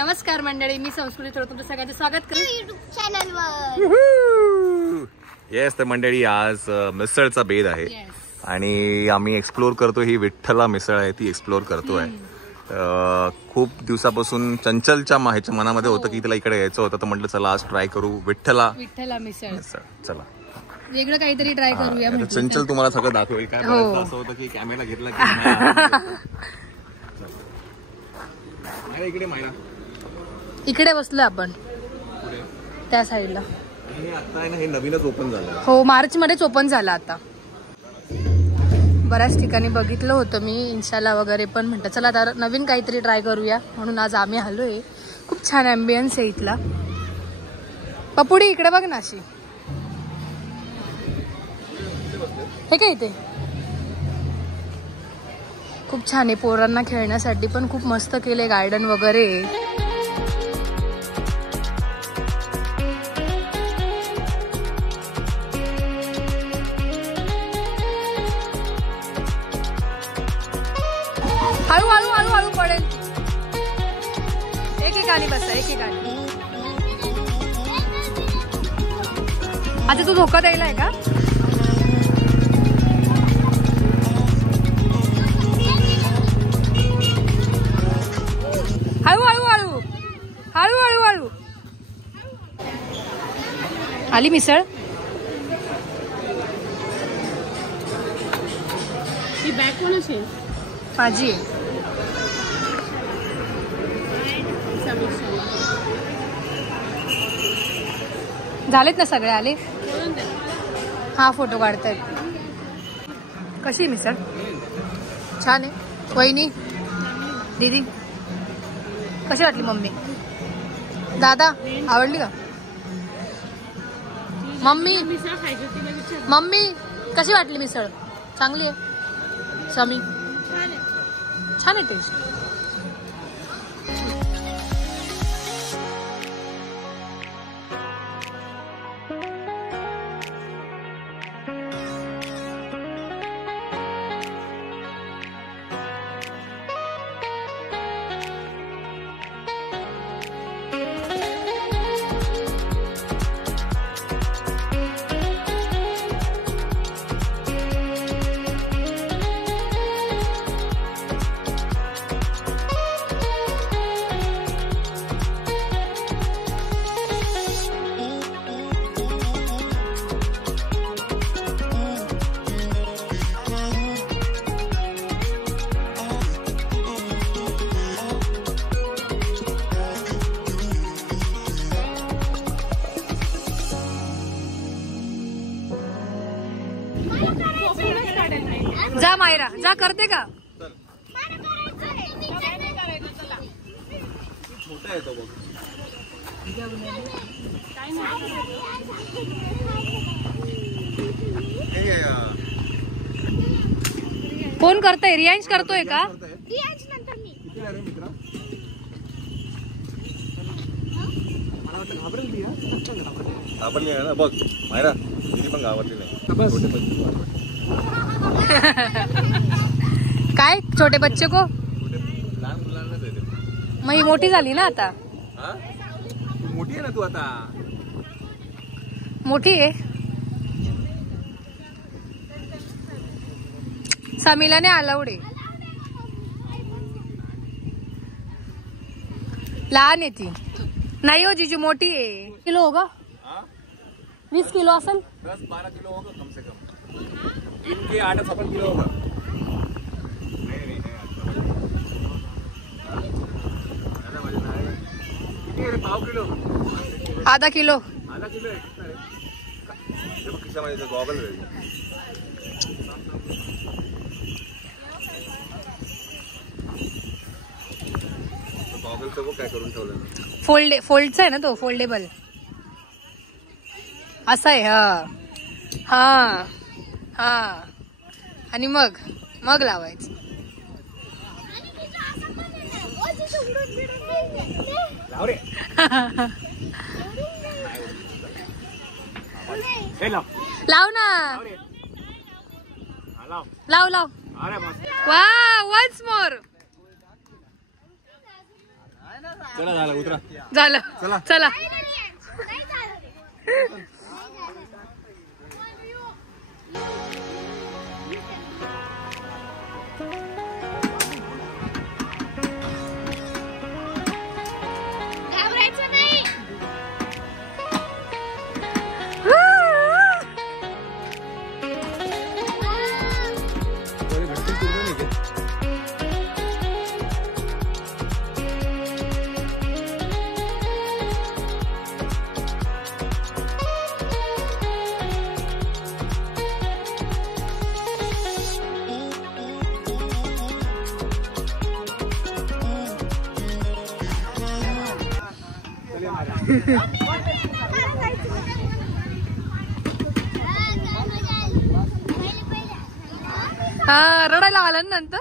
नमस्कार मंडळी, मी संस्कृती थोडं तुमचं सगळ्यांचं स्वागत करते YouTube चॅनलवर. येस, तर मंडळी आज मिसळचा बेद आहे आणि आम्ही एक्सप्लोर करतो. ही विठ्ठला मिसळ आहे, ती एक्सप्लोर करतोय. खूप दिवसापासून चंचलच्या ह्याच्या मनामध्ये होतं की तिला इकडे यायचं होतं, तर म्हटलं चला आज ट्राय करू विठ्ठला मिसळ. चला वेगळं काहीतरी ट्राय करूया. चंचल तुम्हाला सगळं दाखवेल. काय असं होतं की कॅमेरा घेतला की इकडे मायरा, इकडे बसलो आपण त्या साईडला. आता हे नवीनच ओपन झालं. हो, मार्च मध्येच ओपन झालं. आता बऱ्याच ठिकाणी बघितलं होतं मी इन्स्टाला वगैरे, पण म्हणतात चला आता नवीन काहीतरी ट्राय करूया म्हणून आज आम्ही आलोय. खूप छान ॲम्बियन्स आहे इथला. पपुडी इकडे बघ ना अशी. हे काय इथे खूप छान आहे, पोरांना खेळण्यासाठी पण खूप मस्त केले, गार्डन वगैरे. हळू हळू हळू हळू पडेल. एक गाणी बसा, एक गाणी. आता तू धोका द्यायला आहे का? हळू हळू हळू हळू हळू हळू. आली मिसळ. ही बॅग कोणाची आहे? माझी आहे. झालेत ना सगळे? आले. हा फोटो काढतायत. कशी मिसळ? छान आहे. वहिनी, दीदी कशी वाटली? मम्मी, दादा आवडली का? मम्मी कशी वाटली मिसळ? चांगली आहे. समी छान आहे टेस्ट. जा मायरा, जा. करते का? कोण करतोय? रियांश करतोय का? आपण बघ मायरा, तिने पण गावातली नाही. काय छोटे बच्चे को? लहान मुलांना देते. मग ही मोठी झाली ना आता? मोठी आहे ना तू आता? मोठी आहे. समीला ने अलाउड आहे. लहान आहे ती. नाही हो जीजू, मोठी आहे. किलो होगा? 20 किलो असेल. 10-12 किलो होगा कम से कम. इनके 8-7 किलो होगा. पाव किलो, आधा किलो. आधा किलो आहे. खिशामध्ये गॉगल आहे. गॉगलचं बघ काय करून ठेवलं. फोल्डचा आहे ना तो, फोल्डेबल असा आहे. हा हा हा. आणि मग लावायचं. लाव ना. लाव लाव. वाह, वन्स मोर. चला झालं उतरा. झालं चला. हा रडायला आला नंतर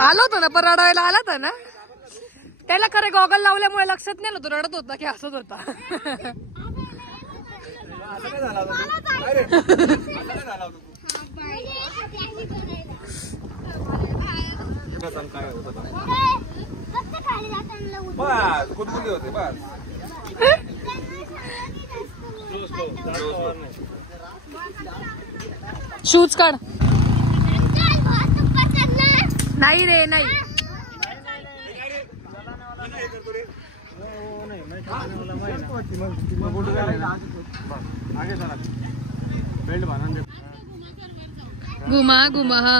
आलो होतो ना पण रडायला आला होता ना. त्याला खरे गॉगल लावल्यामुळे लक्षात नाही तो रडत होता की हसत होता. शूज काढ. नाही रे नाही. घुमा घुमा. हा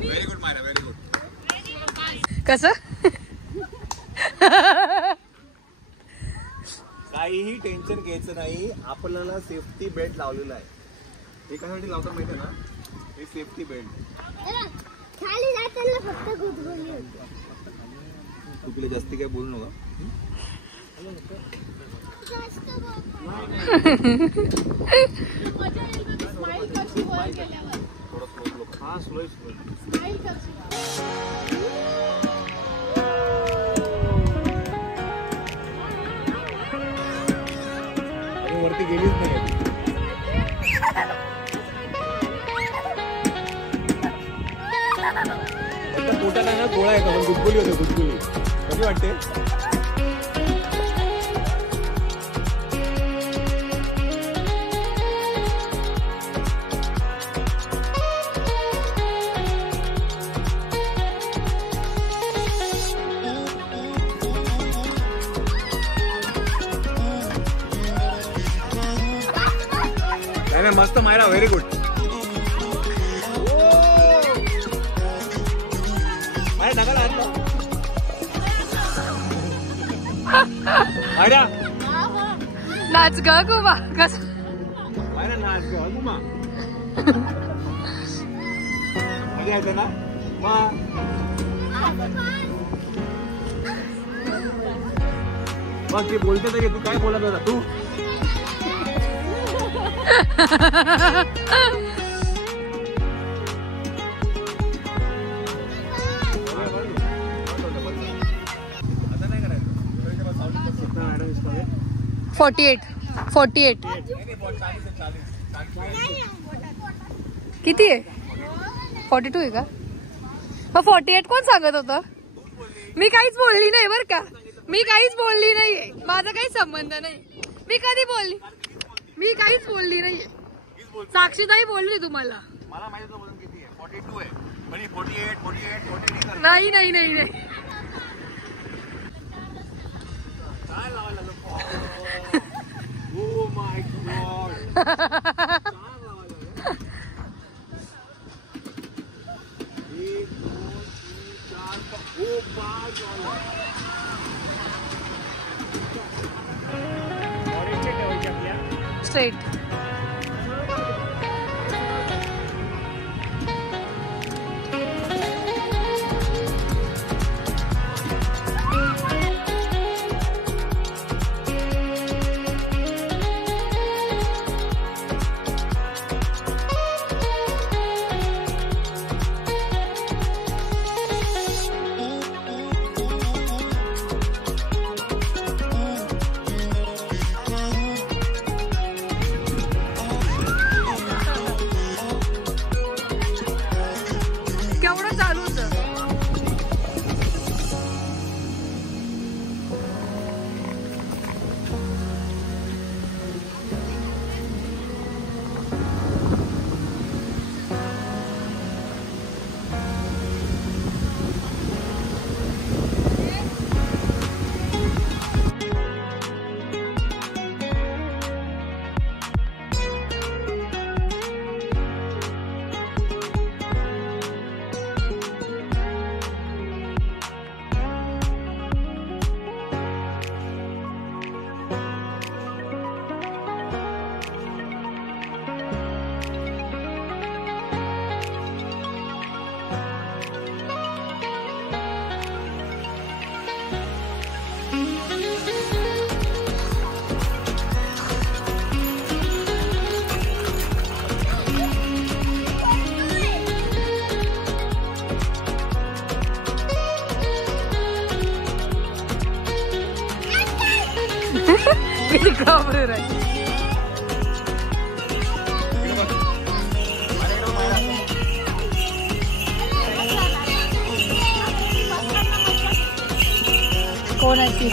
very good Myra very good. कसं काहीही टेन्शन घ्यायचं नाही. आपल्याला सेफ्टी बेल्ट लावलेला आहे. हे कशासाठी लावतात माहिती ना. हे सेफ्टी बेल्ट खाली जाताना फक्त गुदगुली तुला जास्ती काय बोलू नका. वरती गेलीच नाही. पोटाला ना गोळा आहे का गुदगुली होते गुदगुली. कशी वाटते. नाही मस्त मायरा व्हेरी गुड. नाच ग गुमा. कस नाच ग गुमा. मजा येते ना. मग ते बोलते तर तू काय बोलत होता तू. किती आहे. 42 आहे का. मग 48 कोण सांगत होतं. मी काहीच बोलली नाही बर का. मी काहीच बोलली नाहीये. माझा काही संबंध नाही. मी कधी बोलली. मी काहीच बोलली नाहीये. साक्षीताई बोलली तुम्हाला. मला माहिती होतं वजन किती आहे. 42 आहे. म्हणजे 48 नाही नाही नाही नाही. काय लावायला लागलो. Oh my God. स्ट्रेट. सुरू आहे. कोण आहे ती?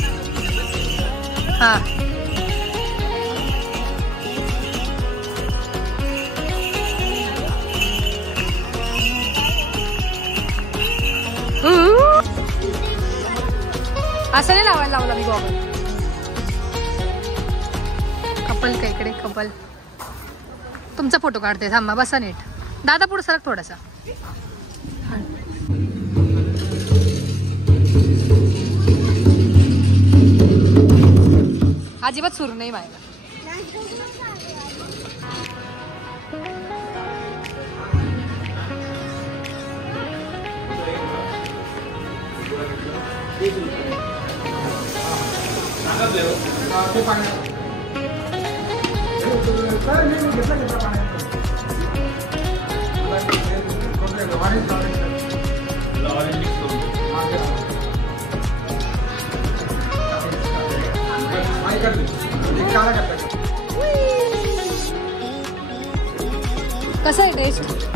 हा असं नाही लावायला लावला मी गॉगल. कपल का इकडे कपल. तुमचा फोटो काढते थांबा बसा नीट. दादा पुढे सरक थोडासा. अजिबात सुरू नाही व्हायला. कसं आहे टेस्ट?